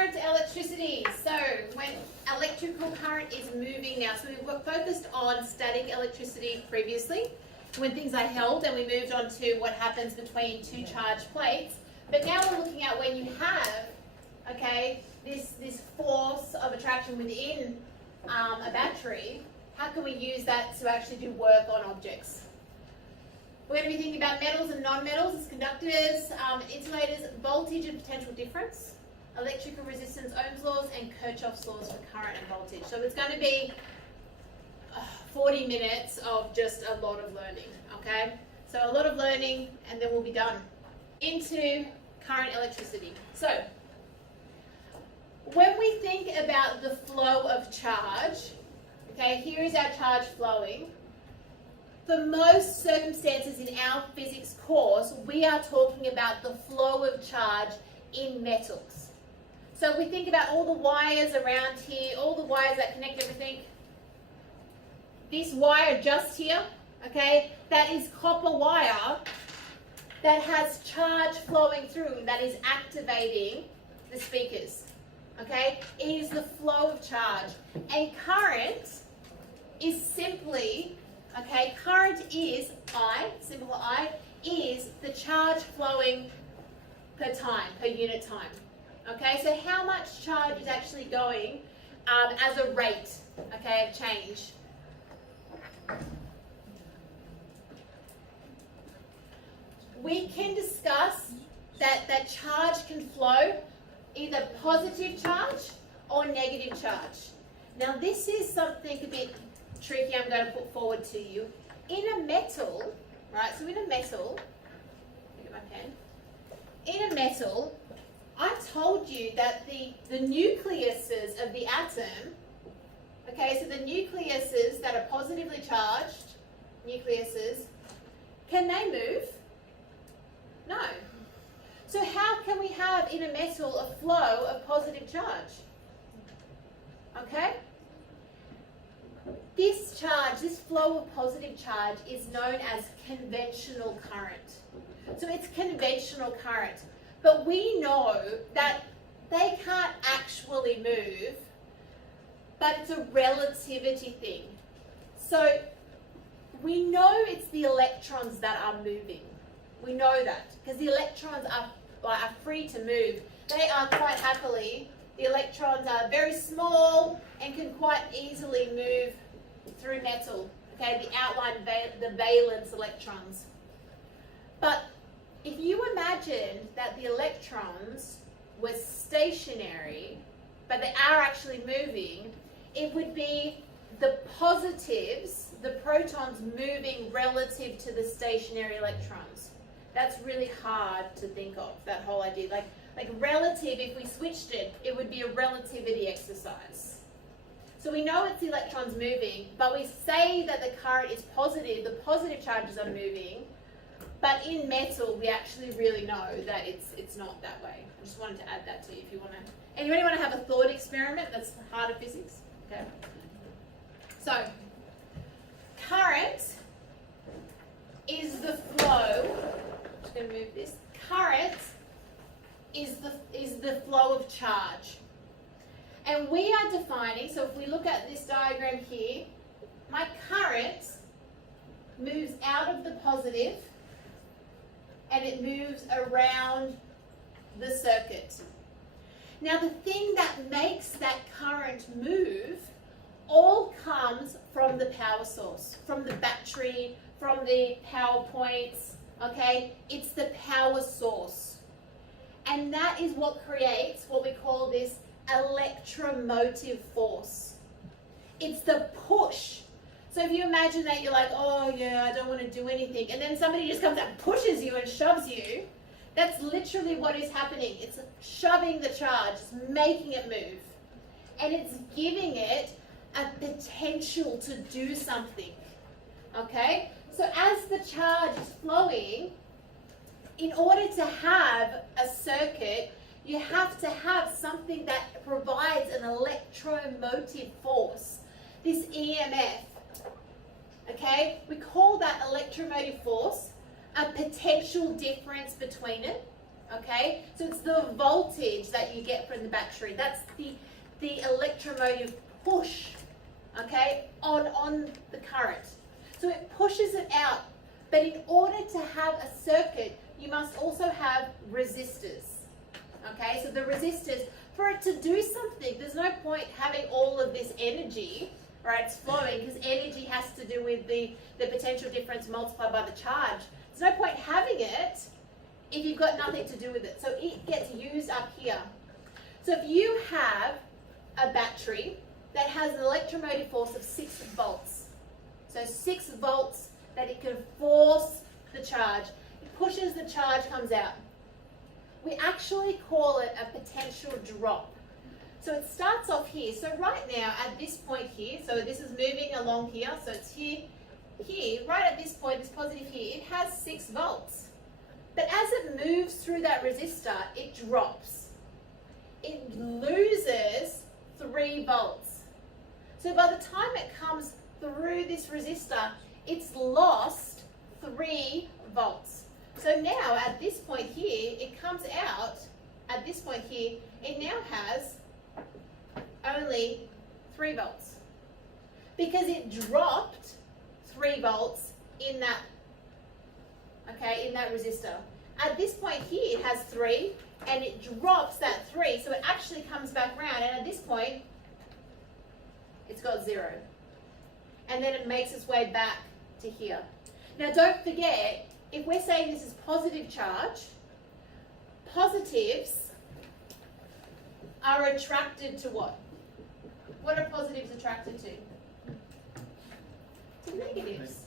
current electricity. So when electrical current is moving now, so we were focused on static electricity previously, when things are held, and we moved on to what happens between two charged plates. But now we're looking at when you have, okay, this force of attraction within a battery, how can we use that to actually do work on objects? We're going to be thinking about metals and non-metals as conductors, insulators, voltage and potential difference, electrical resistance, Ohm's laws, and Kirchhoff's laws for current and voltage. So it's going to be 40 minutes of just a lot of learning, okay? So a lot of learning and then we'll be done. Into current electricity. So when we think about the flow of charge, okay, here is our charge flowing. For most circumstances in our physics course, we are talking about the flow of charge in metals. So we think about all the wires around here, all the wires that connect everything. This wire just here, okay, that is copper wire that has charge flowing through, that is activating the speakers, okay? It is the flow of charge. And current is simply, okay, current is I, symbol I, is the charge flowing per time, per unit time. Okay, so how much charge is actually going as a rate, okay, of change? We can discuss that charge can flow either positive charge or negative charge. Now this is something a bit tricky I'm going to put forward to you. In a metal, right, so in a metal, look at my pen. In a metal, I told you that the nucleuses of the atom, okay, so the nucleuses that are positively charged, nucleuses, can they move? No. So how can we have in a metal a flow of positive charge? Okay? This charge, this flow of positive charge is known as conventional current. So it's conventional current. But we know that they can't actually move, but it's a relativity thing. So we know it's the electrons that are moving. We know that because the electrons are free to move. They are quite happily, the electrons are very small and can quite easily move through metal. Okay, the outline, the valence electrons. But if you imagined that the electrons were stationary, but they are actually moving, it would be the positives, the protons moving relative to the stationary electrons. That's really hard to think of, that whole idea. Like relative, if we switched it, it would be a relativity exercise. So we know it's the electrons moving, but we say that the current is positive, the positive charges are moving, but in metal, we actually really know that it's not that way. I just wanted to add that to you if you want to. Anybody want to have a thought experiment that's the heart of physics? Okay. So, current is the flow. I'm just going to move this. Current is the flow of charge. And we are defining, so if we look at this diagram here, my current moves out of the positive and it moves around the circuit. Now the thing that makes that current move all comes from the power source, from the battery, from the power points, okay? It's the power source. And that is what creates what we call this electromotive force. It's the push. So if you imagine that you're like, oh yeah, I don't want to do anything, and then somebody just comes and pushes you and shoves you, that's literally what is happening. It's shoving the charge, it's making it move. And it's giving it a potential to do something, okay? So as the charge is flowing, in order to have a circuit, you have to have something that provides an electromotive force, this EMF, okay? We call that electromotive force a potential difference between it, Okay, so it's the voltage that you get from the battery. That's the electromotive push, okay, on the current. So it pushes it out. But in order to have a circuit, you must also have resistors. Okay, so the resistors, for it to do something, there's no point having all of this energy, right? It's flowing because energy has to do with the potential difference multiplied by the charge. There's no point having it if you've got nothing to do with it. So it gets used up here. So if you have a battery that has an electromotive force of 6 volts, so 6 volts that it can force the charge, it pushes the charge, comes out. We actually call it a potential drop. So it starts off here. So right now at this point here, so this is moving along here, so it's here, right at this point, this positive here, it has 6 volts. But as it moves through that resistor, it drops. It loses 3 volts. So by the time it comes through this resistor, it's lost 3 volts. So now at this point here, it comes out, at this point here, it now has only 3 volts. Because it dropped 3 volts in that, okay, in that resistor. At this point here, it has 3, and it drops that 3, so it actually comes back around, and at this point, it's got 0. And then it makes its way back to here. Now don't forget, if we're saying this is positive charge, positives are attracted to what? What are positives attracted to? To negatives.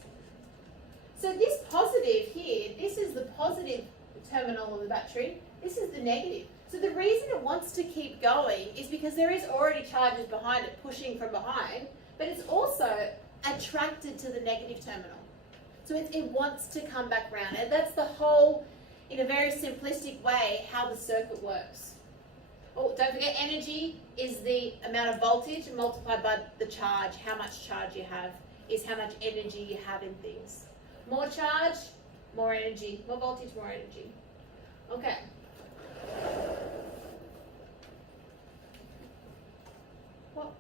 So this positive here, this is the positive terminal of the battery, this is the negative. So the reason it wants to keep going is because there is already charges behind it pushing from behind, but it's also attracted to the negative terminal. So it wants to come back around. And that's the whole, in a very simplistic way, how the circuit works. Oh, don't forget, energy is the amount of voltage multiplied by the charge. How much charge you have is how much energy you have in things. More charge, more energy. More voltage, more energy. Okay. What?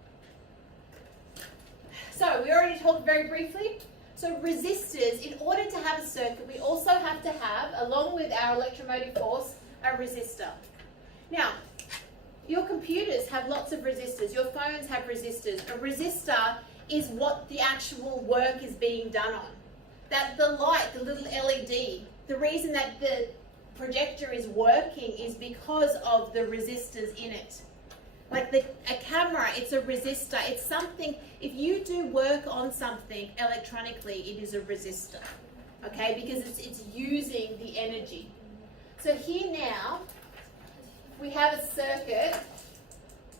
So we already talked very briefly. So resistors, in order to have a circuit, we also have to have, along with our electromotive force, a resistor. Now, your computers have lots of resistors. Your phones have resistors. A resistor is what the actual work is being done on. That the light, the little LED, the reason that the projector is working is because of the resistors in it. Like a camera, it's a resistor. It's something, if you do work on something electronically, it is a resistor, okay? Because it's using the energy. So here now, we have a circuit.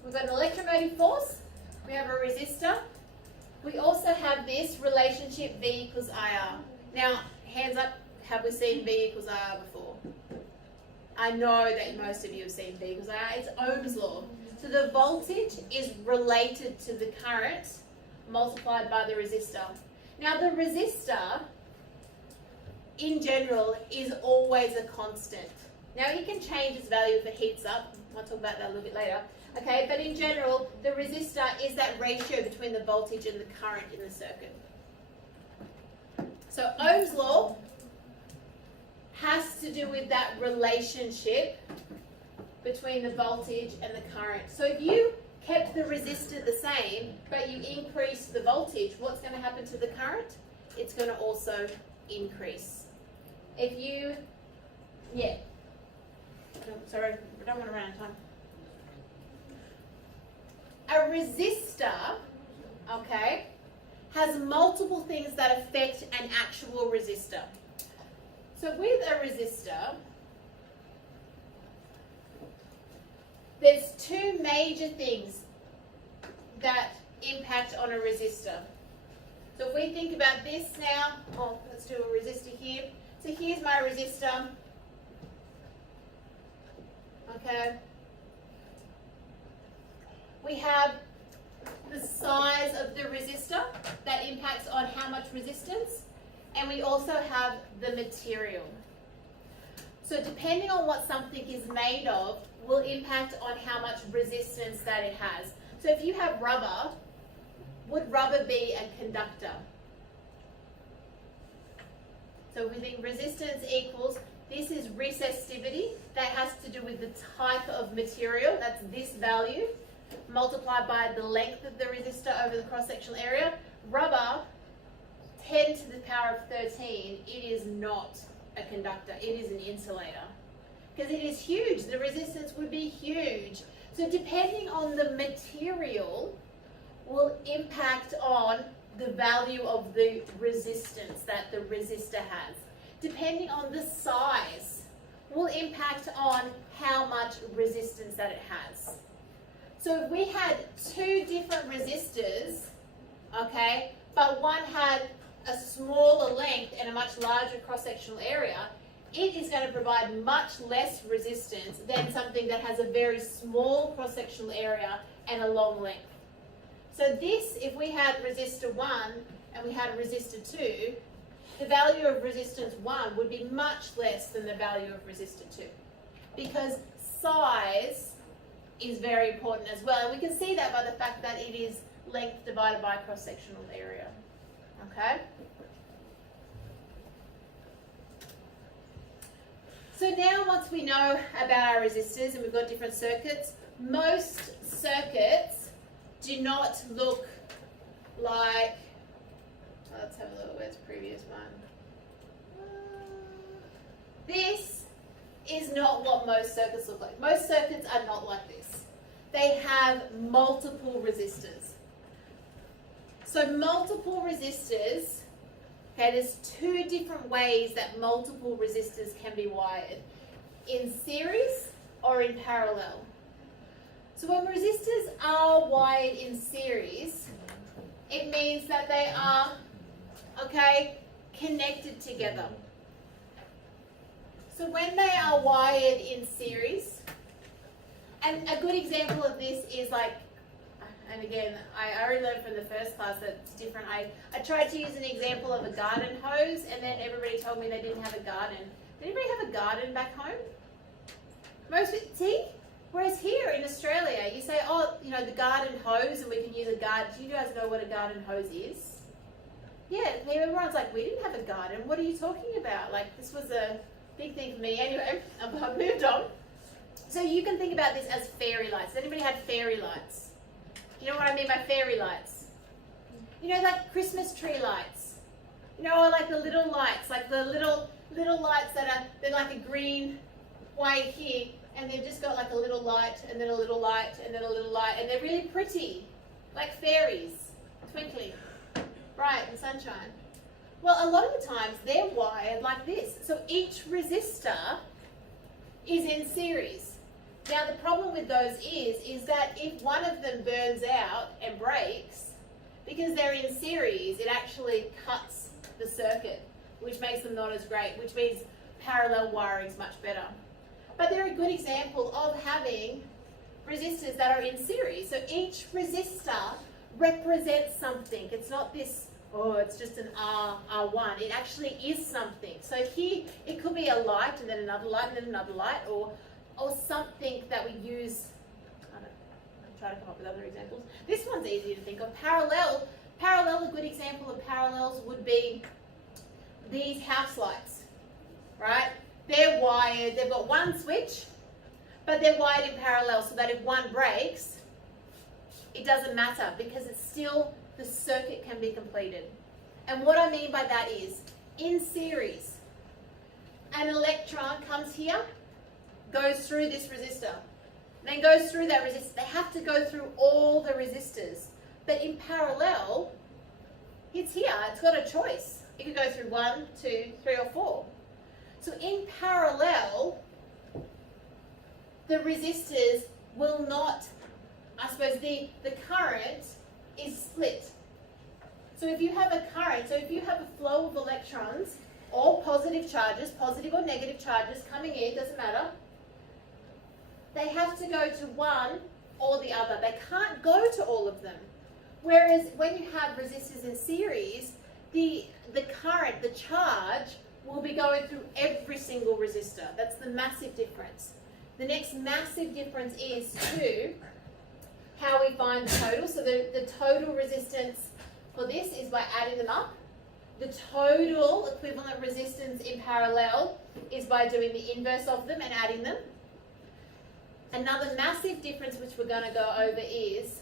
We've got an electromotive force. We have a resistor. We also have this relationship V equals IR. Now, hands up, have we seen V equals IR before? I know that most of you have seen V equals IR. It's Ohm's law. So the voltage is related to the current multiplied by the resistor. Now the resistor, in general, is always a constant. Now it can change its value if it heats up. I'll talk about that a little bit later. Okay, but in general, the resistor is that ratio between the voltage and the current in the circuit. So Ohm's law has to do with that relationship between the voltage and the current. So if you kept the resistor the same, but you increase the voltage, what's going to happen to the current? It's going to also increase. If you, sorry, I don't want to run out of time. A resistor, okay, has multiple things that affect an actual resistor. So with a resistor, there's 2 major things that impact on a resistor. So if we think about this now, let's do a resistor here. So here's my resistor. Okay. We have the size of the resistor that impacts on how much resistance, and we also have the material. So So depending on what something is made of will impact on how much resistance that it has. So if you have rubber, would rubber be a conductor? So we think resistance equals, this is resistivity, that has to do with the type of material, that's this value, multiplied by the length of the resistor over the cross-sectional area. Rubber, 10 to the power of 13, it is not a conductor, it is an insulator. Because it is huge, the resistance would be huge. So depending on the material will impact on the value of the resistance that the resistor has. Depending on the size will impact on how much resistance that it has. So if we had two different resistors, okay, but one had a smaller length and a much larger cross-sectional area, it is going to provide much less resistance than something that has a very small cross-sectional area and a long length. So this, if we had resistor 1 and we had a resistor 2, the value of resistance 1 would be much less than the value of resistor 2, because size is very important as well. And we can see that by the fact that it is length divided by cross-sectional area. Okay? So now once we know about our resistors and we've got different circuits, most circuits do not look like, let's have a look, where's the previous one? This is not what most circuits look like. Most circuits are not like this. They have multiple resistors. So multiple resistors, okay, there's two different ways that multiple resistors can be wired, in series or in parallel. So when resistors are wired in series, it means that they are, okay, connected together. So when they are wired in series, and a good example of this is like, and again, I already learned from the first class that it's different. I tried to use an example of a garden hose, and then everybody told me they didn't have a garden. Did anybody have a garden back home? See? Whereas here in Australia, you say, oh, you know, the garden hose, and we can use a garden. Do you guys know what a garden hose is? Yeah, everyone's like, we didn't have a garden. What are you talking about? Like, this was a big thing for me. Anyway, I've moved on. So you can think about this as fairy lights. Anybody had fairy lights? You know what I mean by fairy lights? You know, like Christmas tree lights. You know, or like the little lights, like the little lights that are, they're like a green, white here, and they've just got like a little light, and then a little light, and then a little light, and they're really pretty, like fairies, twinkling, bright and sunshine. Well, a lot of the times they're wired like this. So each resistor is in series. Now the problem with those is that if one of them burns out and breaks, because they're in series, it actually cuts the circuit, which makes them not as great, which means parallel wiring is much better. But they're a good example of having resistors that are in series. So each resistor represents something. It's not this, oh, it's just an R1. It actually is something. So here, it could be a light, and then another light, and then another light, or something that we use. I don't know, I'll try to come up with other examples. This one's easy to think of. Parallel, a good example of parallels would be these house lights, right? They're wired, they've got one switch, but they're wired in parallel so that if one breaks, it doesn't matter because it's still, the circuit can be completed. And what I mean by that is, in series, an electron comes here, goes through this resistor, then goes through that resistor. They have to go through all the resistors. But in parallel, it's here, it's got a choice. It could go through 1, 2, 3, or 4. So in parallel, the resistors will not, I suppose the current is split. So if you have a current, so if you have a flow of electrons, all positive charges, positive or negative charges coming in, doesn't matter, they have to go to one or the other. They can't go to all of them. Whereas when you have resistors in series, the current, the charge, will be going through every single resistor. That's the massive difference. The next massive difference is to how we find the total. So the total resistance for this is by adding them up. The total equivalent resistance in parallel is by doing the inverse of them and adding them. Another massive difference which we're going to go over is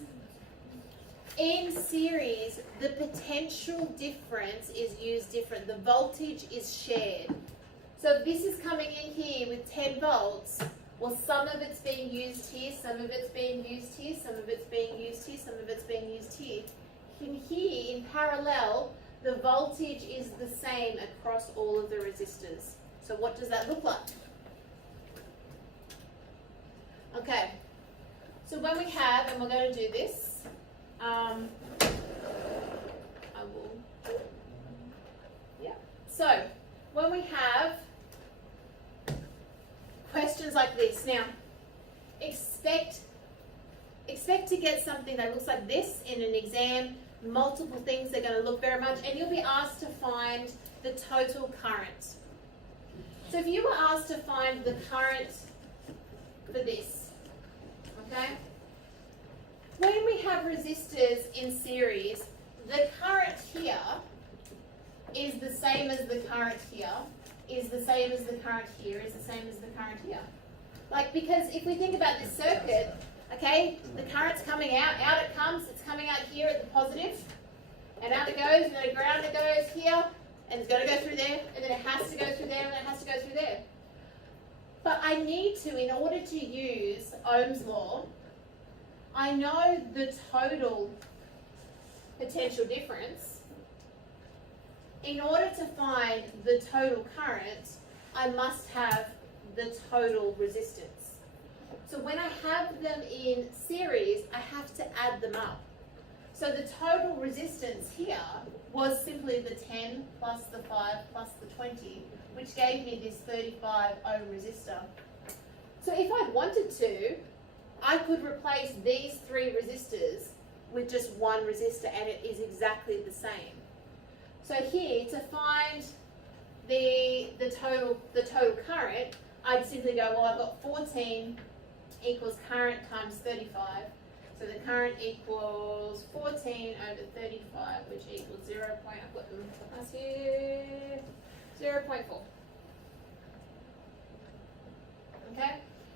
in series, the potential difference is used different. The voltage is shared. So if this is coming in here with 10 volts, well, some of it's being used here, some of it's being used here, some of it's being used here, some of it's being used here. In here, in parallel, the voltage is the same across all of the resistors. So what does that look like? Okay, so when we have, and we're going to do this, I will, yeah. So when we have questions like this, now expect to get something that looks like this in an exam. Multiple things are going to look very much, and you'll be asked to find the total current. So if you were asked to find the current for this, okay? When we have resistors in series, the current here is the same as the current here, is the same as the current here, is the same as the current here. Like, because if we think about this circuit, okay, the current's coming out it comes, it's coming out here at the positive, and out it goes, and then the ground it goes here, and it's got to go through there, and then it has to go through there, and then it has to go through there. But I need to, in order to use Ohm's law, I know the total potential difference. In order to find the total current, I must have the total resistance. So when I have them in series, I have to add them up. So the total resistance here was simply the 10 plus the 5 plus the 20, which gave me this 35 ohm resistor. So if I wanted to, I could replace these three resistors with just one resistor, and it is exactly the same. So here, to find the total current, I'd simply go, well, I've got 14 equals current times 35. So the current equals 14 over 35, which equals 0. I've got them plus here, 0.4. Okay?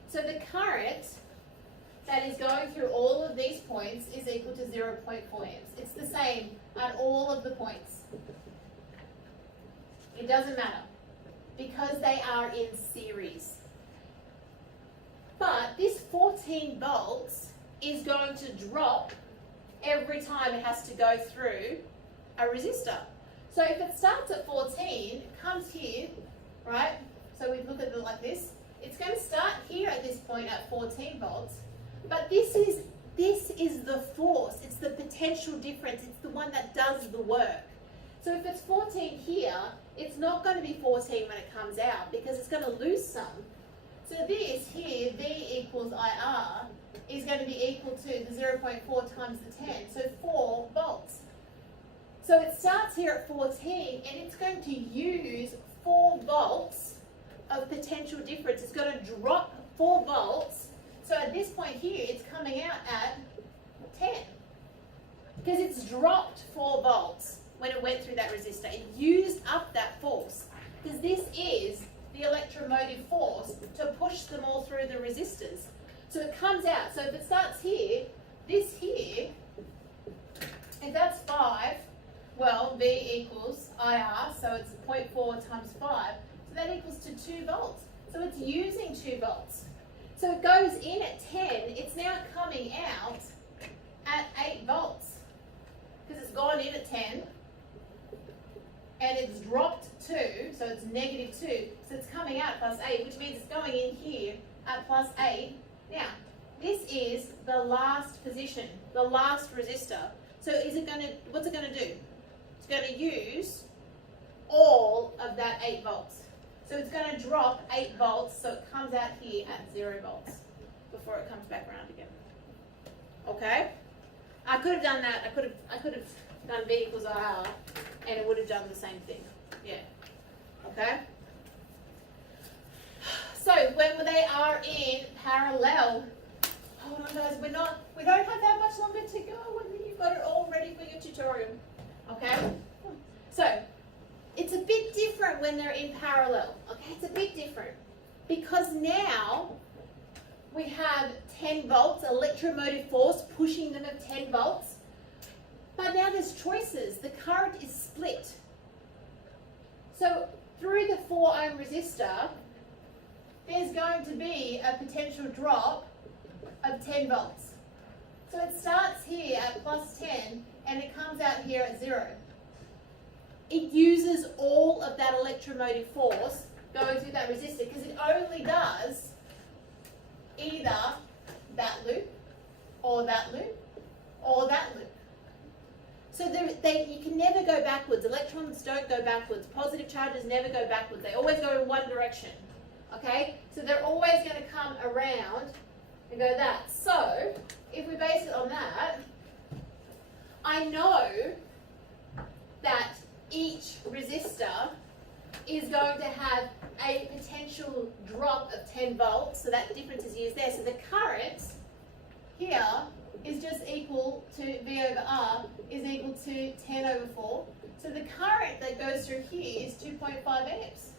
So the current that is going through all of these points is equal to 0.4 amps. It's the same at all of the points. It doesn't matter because they are in series. But this 14 volts is going to drop every time it has to go through a resistor. So if it starts at 14, it comes here, right? So we look at it like this. It's going to start here at this point at 14 volts. But this is the force. It's the potential difference. It's the one that does the work. So if it's 14 here, it's not going to be 14 when it comes out because it's going to lose some. So this here, V equals IR, is going to be equal to the 0.4 times the 10, so 4 volts. So it starts here at 14, and it's going to use 4 volts of potential difference. It's going to drop 4 volts. So at this point here, it's coming out at 10. Because it's dropped 4 volts when it went through that resistor. It used up that force. Because this is the electromotive force to push them all through the resistors. So it comes out. So if it starts here, this here, if that's 5, well, V equals IR, so it's 0.4 times 5. So that equals to 2 volts. So it's using 2 volts. So it goes in at 10. It's now coming out at 8 volts. Because it's gone in at 10. And it's dropped 2, so it's negative 2. So it's coming out at plus 8, which means it's going in here at plus 8. Now, this is the last position, the last resistor. So what's it going to do? It's going to use all of that 8 volts. So it's going to drop 8 volts, so it comes out here at 0 volts before it comes back around again. Okay? I could have done that. I could have done V equals IR, and it would have done the same thing. Yeah. okay? So when they are in parallel, hold on guys, we don't have that much longer to go when you've got it all ready for your tutorial, okay? So it's a bit different when they're in parallel, okay? It's a bit different because now we have 10 volts, electromotive force pushing them at 10 volts, but now there's choices. The current is split. So through the 4 ohm resistor, there's going to be a potential drop of 10 volts. So it starts here at plus 10 and it comes out here at 0. It uses all of that electromotive force going through that resistor because it only does either that loop or that loop or that loop. So you can never go backwards. Electrons don't go backwards. Positive charges never go backwards. They always go in one direction. Okay? So they're always going to come around and go that. So if we base it on that, I know that each resistor is going to have a potential drop of 10 volts. So that difference is used there. So the current here is just equal to V over R is equal to 10 over 4. So the current that goes through here is 2.5 amps.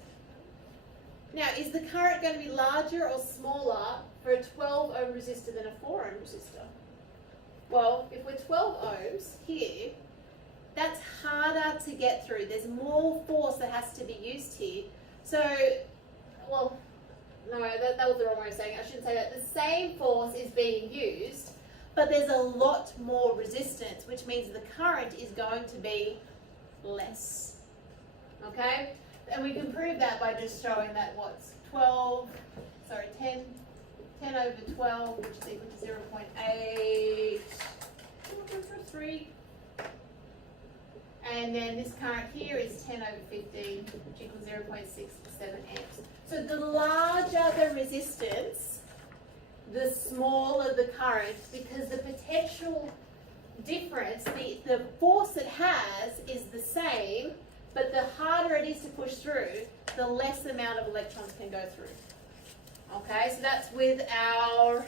Now, is the current going to be larger or smaller for a 12 ohm resistor than a 4 ohm resistor? Well, if we're 12 ohms here, that's harder to get through. There's more force that has to be used here. So, well, no, that was the wrong way of saying it. I shouldn't say that. The same force is being used, but there's a lot more resistance, which means the current is going to be less. Okay? And we can prove that by just showing that what's 10 over 12, which is equal to 0.8, and then this current here is 10 over 15, which equals 0.67 amps. So the larger the resistance, the smaller the current, because the potential difference, the force it has is the same, but the harder it is to push through, the less amount of electrons can go through. Okay, so that's with our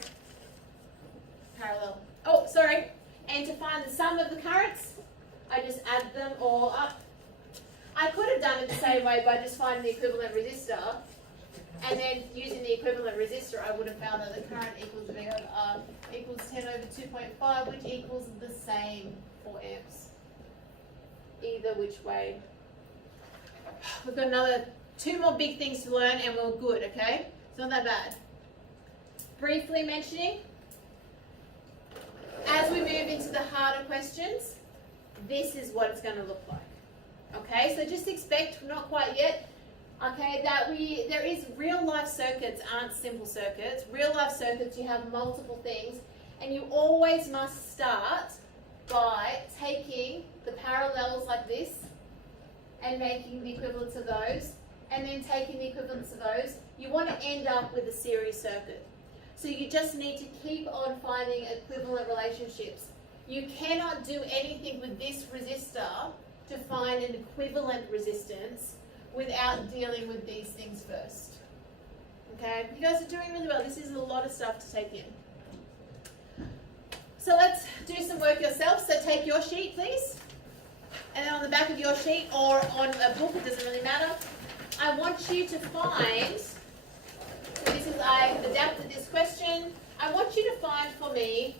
parallel. Oh, sorry. And to find the sum of the currents, I just add them all up. I could have done it the same way by just finding the equivalent resistor, and then using the equivalent resistor, I would have found that the current equals V over R equals 10 over 2.5, which equals the same 4 amps. Either which way. We've got another 2 more big things to learn and we're good, okay? It's not that bad. Briefly mentioning, as we move into the harder questions, this is what it's going to look like. Okay, so just expect, not quite yet, okay, that there is real life circuits aren't simple circuits. Real life circuits, you have multiple things, and you always must start by taking the parallels like this and making the equivalents of those, and then taking the equivalents of those. You want to end up with a series circuit. So you just need to keep on finding equivalent relationships. You cannot do anything with this resistor to find an equivalent resistance without dealing with these things first. Okay, you guys are doing really well. This is a lot of stuff to take in. So let's do some work yourself. So take your sheet, please. And then on the back of your sheet or on a book, it doesn't really matter, I want you to find, so this is, I've adapted this question, I want you to find for me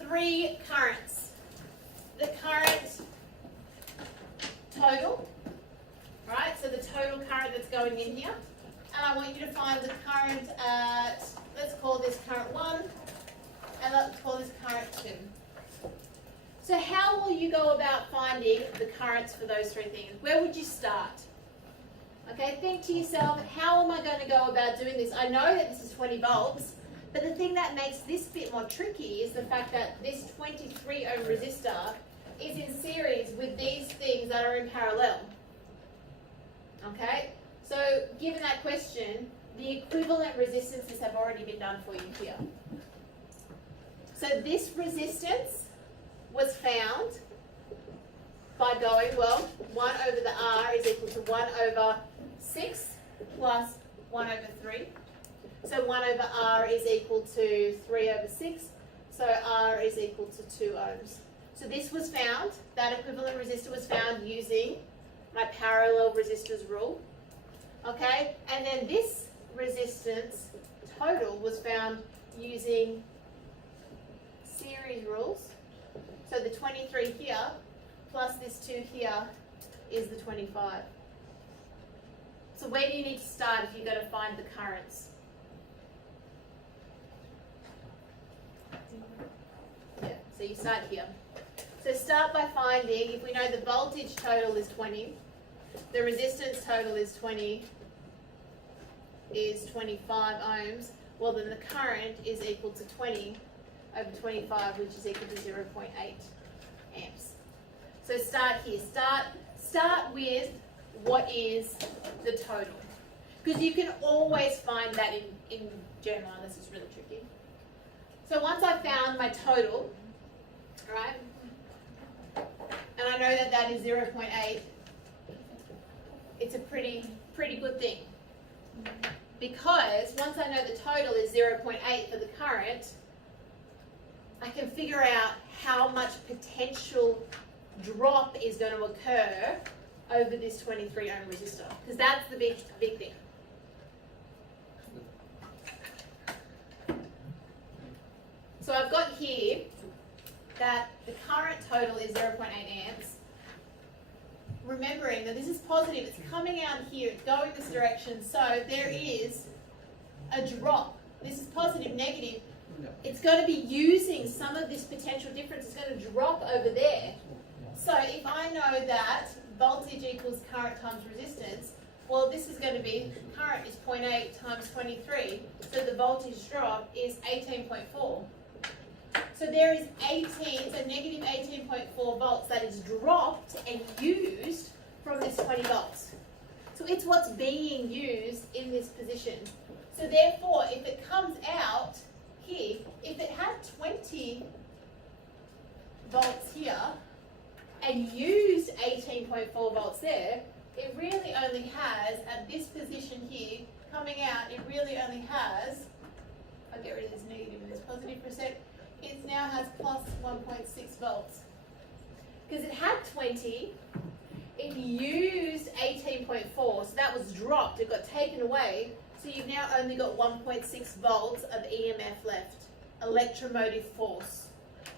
3 currents. The current total, right? So the total current that's going in here. And I want you to find the current at, let's call this current 1, and let's call this current 2. So how will you go about finding the currents for those 3 things? Where would you start? Okay, think to yourself, how am I going to go about doing this? I know that this is 20 volts, but the thing that makes this bit more tricky is the fact that this 23 ohm resistor is in series with these things that are in parallel. Okay, so given that question, the equivalent resistances have already been done for you here. So this resistance was found by going, well, 1 over the R is equal to 1 over 6 plus 1 over 3. So 1 over R is equal to 3 over 6. So R is equal to 2 ohms. So this was found, that equivalent resistor was found using my parallel resistors rule. Okay, and then this resistance total was found using series rules. So the 23 here plus this 2 here is the 25. So where do you need to start if you're going to find the currents? Yeah, so you start here. So start by finding, if we know the voltage total is 20, the resistance total is 25 ohms, well then the current is equal to 20 over 25, which is equal to 0.8 amps. So start here. Start with what is the total. Because you can always find that in general, unless it's really tricky. So once I've found my total, alright, and I know that that is 0.8, it's a pretty good thing. Because once I know the total is 0.8 for the current, I can figure out how much potential drop is going to occur over this 23 ohm resistor, because that's the big thing. So I've got here that the current total is 0.8 amps. Remembering that this is positive, it's coming out here, it's going this direction, so there is a drop. This is positive, negative. It's going to be using some of this potential difference. It's going to drop over there. So if I know that voltage equals current times resistance, well, this is going to be, current is 0.8 times 23, so the voltage drop is 18.4. So there is 18, so negative 18.4 volts that is dropped and used from this 20 volts. So it's what's being used in this position. So therefore, if it comes out here, if it had 20 volts here and used 18.4 volts there, it really only has, at this position here, coming out, it really only has, I'll get rid of this negative and this positive for a sec, it now has plus 1.6 volts. Because it had 20, it used 18.4, so that was dropped, it got taken away, so you've now only got 1.6 volts of EMF left, electromotive force.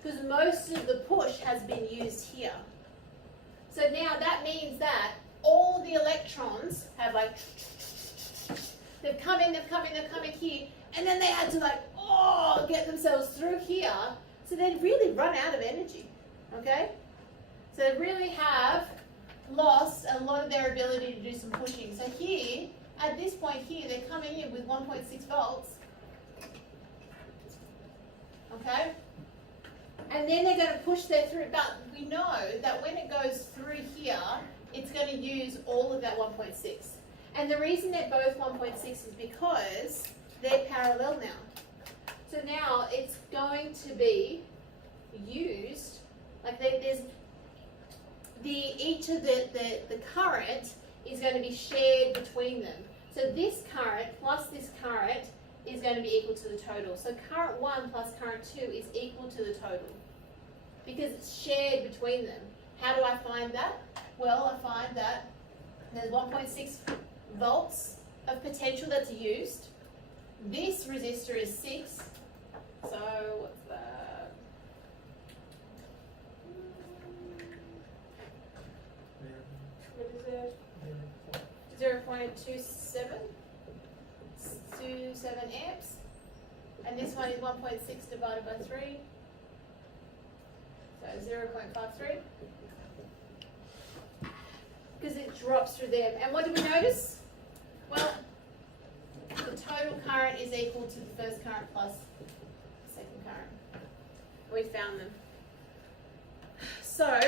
Because most of the push has been used here. So now that means that all the electrons have like, they've come in here, and then they had to like, get themselves through here, so they'd really run out of energy, okay? So they really have lost a lot of their ability to do some pushing. So here, at this point here, they're coming in with 1.6 volts, okay? And then they're going to push their through, but we know that when it goes through here, it's going to use all of that 1.6. And the reason they're both 1.6 is because they're parallel now. So now it's going to be used, like there's each of the current is going to be shared between them. So this current plus this current is going to be equal to the total. So current 1 plus current 2 is equal to the total because it's shared between them. How do I find that? Well, I find that there's 1.6 volts of potential that's used. This resistor is 6. So what's that? 0.27 amps. And this one is 1.6 divided by 3. So 0.53. Because it drops through them. And what do we notice? Well, the total current is equal to the first current plus the second current. We found them. So,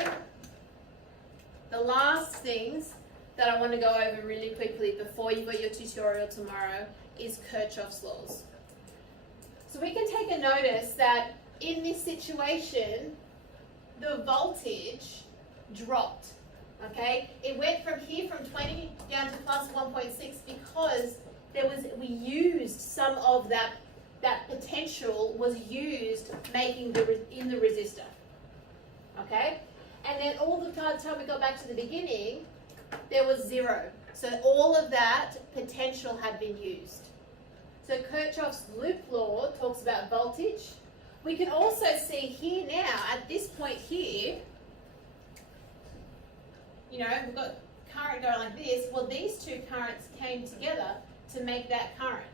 the last things that I want to go over really quickly before you've got your tutorial tomorrow is Kirchhoff's laws. So we can take a notice that in this situation, the voltage dropped. Okay, it went from here from 20 down to plus 1.6 because we used some of that potential was used making in the resistor. Okay, and then all the time we got back to the beginning, there was 0. So all of that potential had been used. So Kirchhoff's loop law talks about voltage. We can also see here now, at this point here, you know, we've got current going like this. Well, these two currents came together to make that current.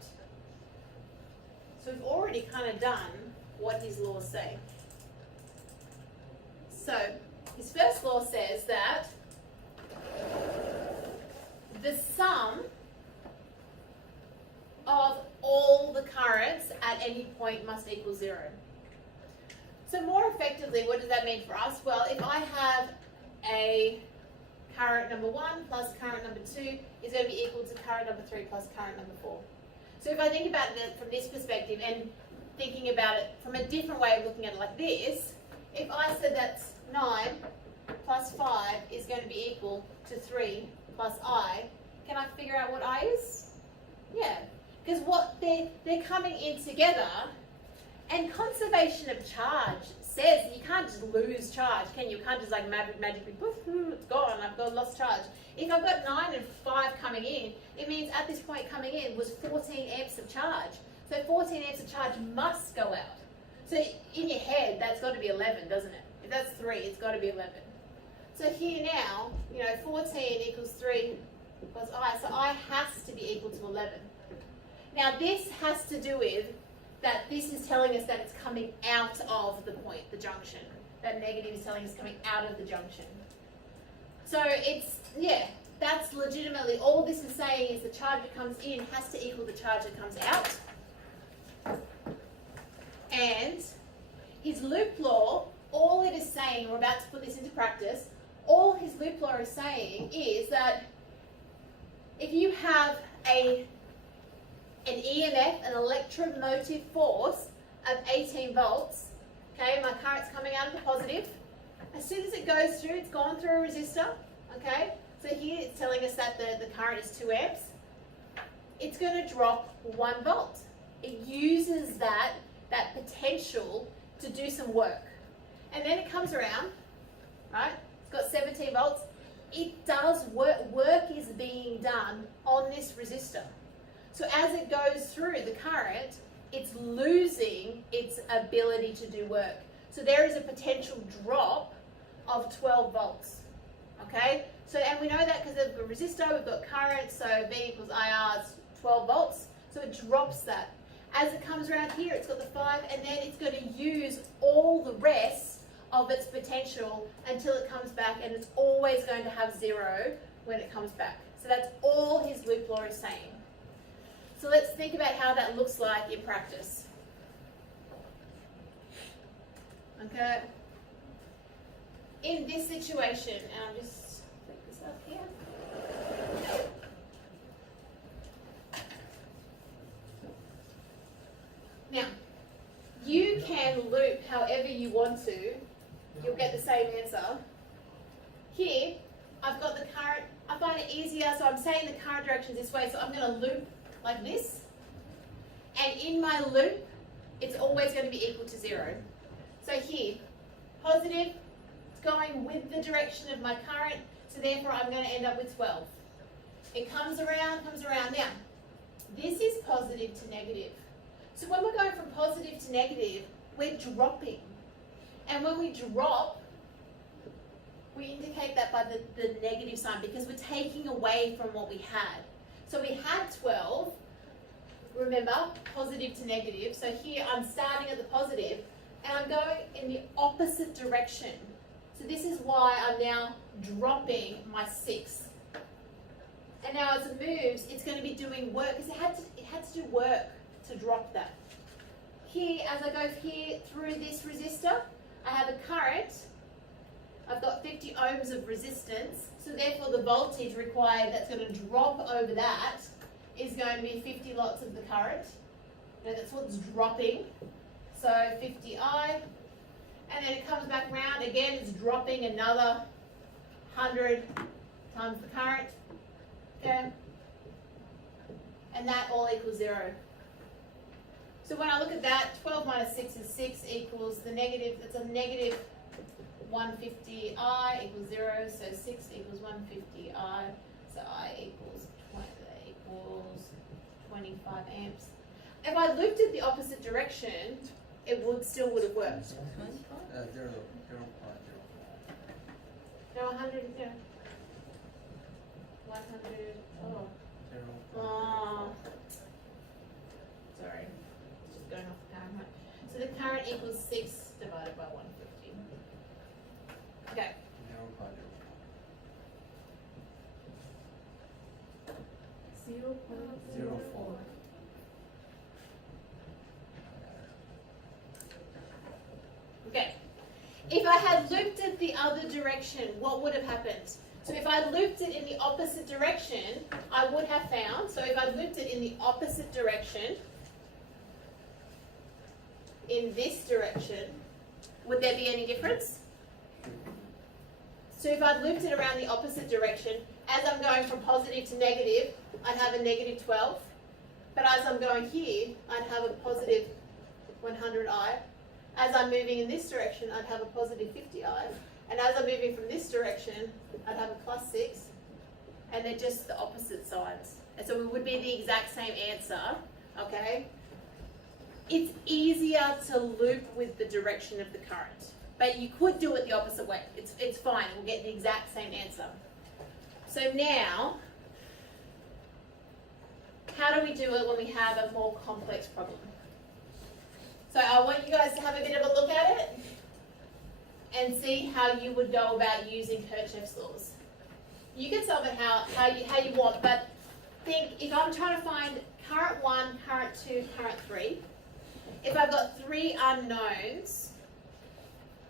So we've already kind of done what his laws say. So his first law says that the sum of all the currents at any point must equal 0. So more effectively, what does that mean for us? Well, if I have a current number 1 plus current number 2 is going to be equal to current number 3 plus current number 4. So if I think about it from this perspective and thinking about it from a different way of looking at it like this, if I said that's 9 plus 5 is going to be equal to 3 plus I, can I figure out what I is? Yeah, because what they're coming in together, and conservation of charge says you can't just lose charge, can you? You can't just like magically, poof, it's gone, I've got lost charge. If I've got 9 and 5 coming in, it means at this point coming in was 14 amps of charge. So 14 amps of charge must go out. So in your head, that's got to be 11, doesn't it? If that's 3, it's got to be 11. So here now, you know, 14 equals 3 plus I, so I has to be equal to 11. Now this has to do with that this is telling us that it's coming out of the point, the junction. That negative is telling us coming out of the junction. So it's, yeah, that's legitimately, all this is saying is the charge that comes in has to equal the charge that comes out. And his loop law, all it is saying, we're about to put this into practice, all his loop law is saying is that if you have an EMF, an electromotive force of 18 volts, okay, my current's coming out of the positive. As soon as it goes through, it's gone through a resistor, okay? So here it's telling us that the current is 2 amps. It's going to drop 1 volt. It uses that potential to do some work. And then it comes around, right? It's got 17 volts. It does work. Work is being done on this resistor. So as it goes through the current, it's losing its ability to do work. So there is a potential drop of 12 volts, okay? So, and we know that because of the resistor, we've got current, so V equals IR is 12 volts. So it drops that. As it comes around here, it's got the 5, and then it's going to use all the rest of its potential until it comes back, and it's always going to have 0 when it comes back. So that's all his loop law is saying. So let's think about how that looks like in practice. Okay. In this situation, and I'll just flick this up here. Now, you can loop however you want to. You'll get the same answer. Here, I've got the current. I find it easier, so I'm saying the current direction is this way, so I'm going to loop like this. And in my loop, it's always going to be equal to 0. So here, positive, it's going with the direction of my current, so therefore I'm going to end up with 12. It comes around. Now, this is positive to negative. So when we're going from positive to negative, we're dropping. And when we drop, we indicate that by the negative sign because we're taking away from what we had. So we had 12, remember, positive to negative. So here I'm starting at the positive and I'm going in the opposite direction. So this is why I'm now dropping my 6. And now as it moves, it's going to be doing work because it had to do work to drop that. Here, as I go here through this resistor, I have a current. I've got 50 ohms of resistance, so therefore the voltage required that's going to drop over that is going to be 50 lots of the current. Now that's what's dropping. So 50I, and then it comes back around again, it's dropping another 100 times the current, okay? And that all equals 0. So when I look at that, 12 minus 6 is 6 equals the negative, it's a negative 150I equals 0, so 6 equals 150I, so I equals 25 amps. If I looked at the opposite direction, it still would have worked. 0.05. No, 100, yeah. 100, oh. 0.05. Oh. Sorry, just going off the current. So the current equals 6 divided by 150. Okay. 0.04. Okay. If I had looped it the other direction, what would have happened? So if I looped it in the opposite direction, I would have found, so if I looped it in the opposite direction, in this direction, would there be any difference? So if I'd looped it around the opposite direction, as I'm going from positive to negative, I'd have a negative 12. But as I'm going here, I'd have a positive 100I. As I'm moving in this direction, I'd have a positive 50I. And as I'm moving from this direction, I'd have a plus 6. And they're just the opposite sides. And so it would be the exact same answer, okay? It's easier to loop with the direction of the current. But you could do it the opposite way. It's fine. We'll get the exact same answer. So now, how do we do it when we have a more complex problem? So I want you guys to have a bit of a look at it and see how you would go about using Kirchhoff's laws. You can solve it how you want, but think if I'm trying to find current 1, current 2, current 3, if I've got 3 unknowns,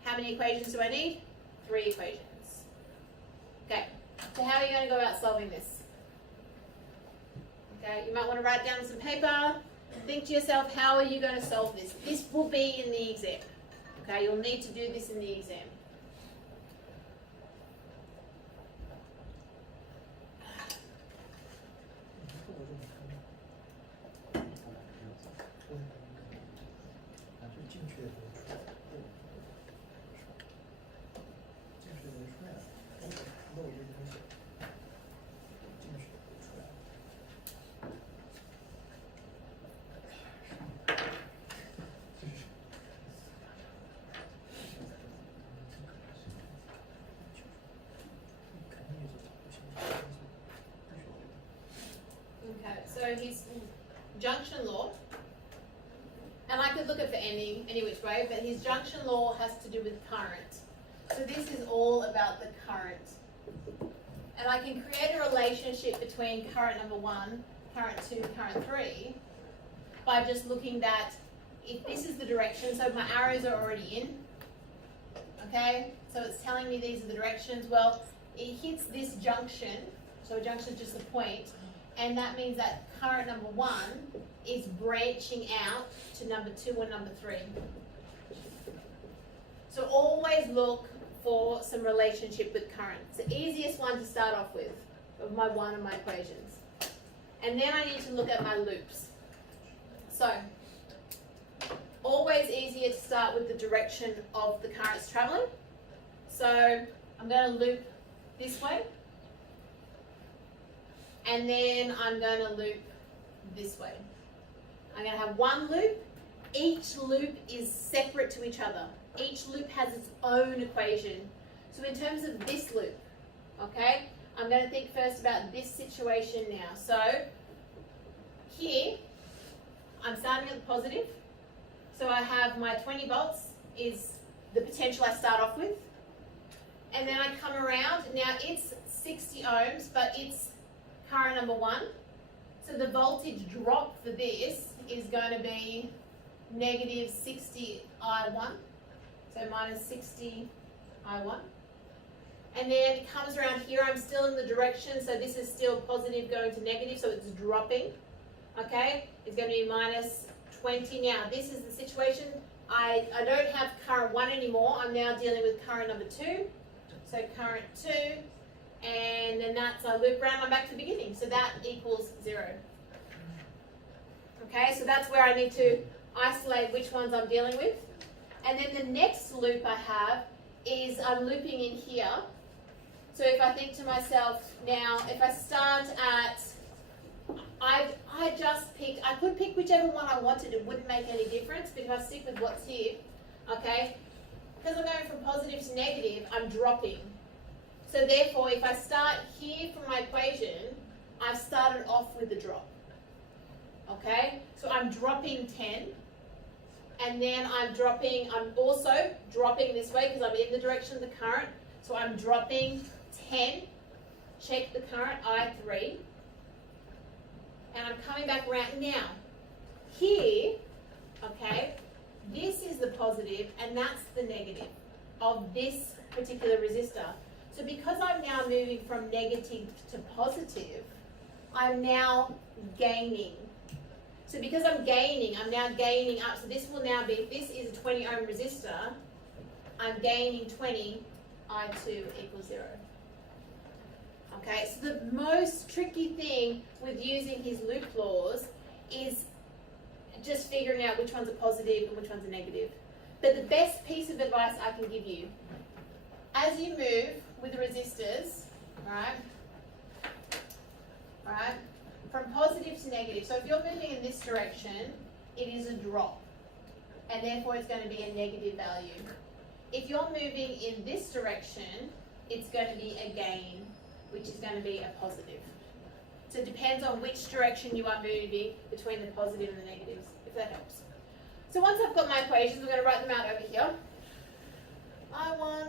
how many equations do I need? 3 equations. Okay, so how are you going to go about solving this? Okay, you might want to write down some paper. Think to yourself, how are you going to solve this? This will be in the exam. Okay, you'll need to do this in the exam. So his junction law, and I could look at for any which way, but his junction law has to do with current. So this is all about the current. And I can create a relationship between current number 1, current 2, current 3 by just looking that if this is the direction, so my arrows are already in, okay? So it's telling me these are the directions. Well, it hits this junction, so a junction is just a point, and that means that current number 1 is branching out to number 2 or number 3. So always look for some relationship with current. It's the easiest one to start off with, of my one of my equations. And then I need to look at my loops. So, always easier to start with the direction of the currents traveling. So, I'm going to loop this way. And then I'm going to loop this way. I'm going to have one loop. Each loop is separate to each other. Each loop has its own equation. So in terms of this loop, okay, I'm going to think first about this situation now. So here, I'm starting at the positive. So I have my 20 volts is the potential I start off with. And then I come around. Now it's 60 ohms, but it's current number 1. So the voltage drop for this is going to be negative 60 I1. So minus 60 I1. And then it comes around here. I'm still in the direction. So this is still positive going to negative. So it's dropping. Okay. It's going to be minus 20. Now this is the situation. I don't have current 1 anymore. I'm now dealing with current number 2. So current 2 and then that's a loop round, I'm back to the beginning. So that equals 0. Okay, so that's where I need to isolate which ones I'm dealing with. And then the next loop I have is I'm looping in here. So if I think to myself now, if I start at, I just picked, I could pick whichever one I wanted, it wouldn't make any difference, but if I stick with what's here, okay, because I'm going from positive to negative, I'm dropping. So therefore, if I start here from my equation, I've started off with a drop. Okay, so I'm dropping 10, and then I'm also dropping this way because I'm in the direction of the current. So I'm dropping 10, check the current, I3, and I'm coming back around. Now, here, okay, this is the positive and that's the negative of this particular resistor. So because I'm now moving from negative to positive, I'm now gaining. So because I'm now gaining up. So this will now be, if this is a 20 ohm resistor, I'm gaining 20, I2 equals 0. Okay, so the most tricky thing with using his loop laws is just figuring out which ones are positive and which ones are negative. But the best piece of advice I can give you, as you move with the resistors, right, from positive to negative. So if you're moving in this direction, it is a drop, and therefore it's going to be a negative value. If you're moving in this direction, it's going to be a gain, which is going to be a positive. So it depends on which direction you are moving between the positive and the negatives, if that helps. So once I've got my equations, we're going to write them out over here. I1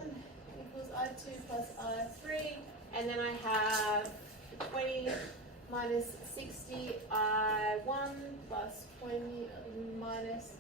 equals I2 plus I3, and then I have 20 minus 60 I1 plus 20 minus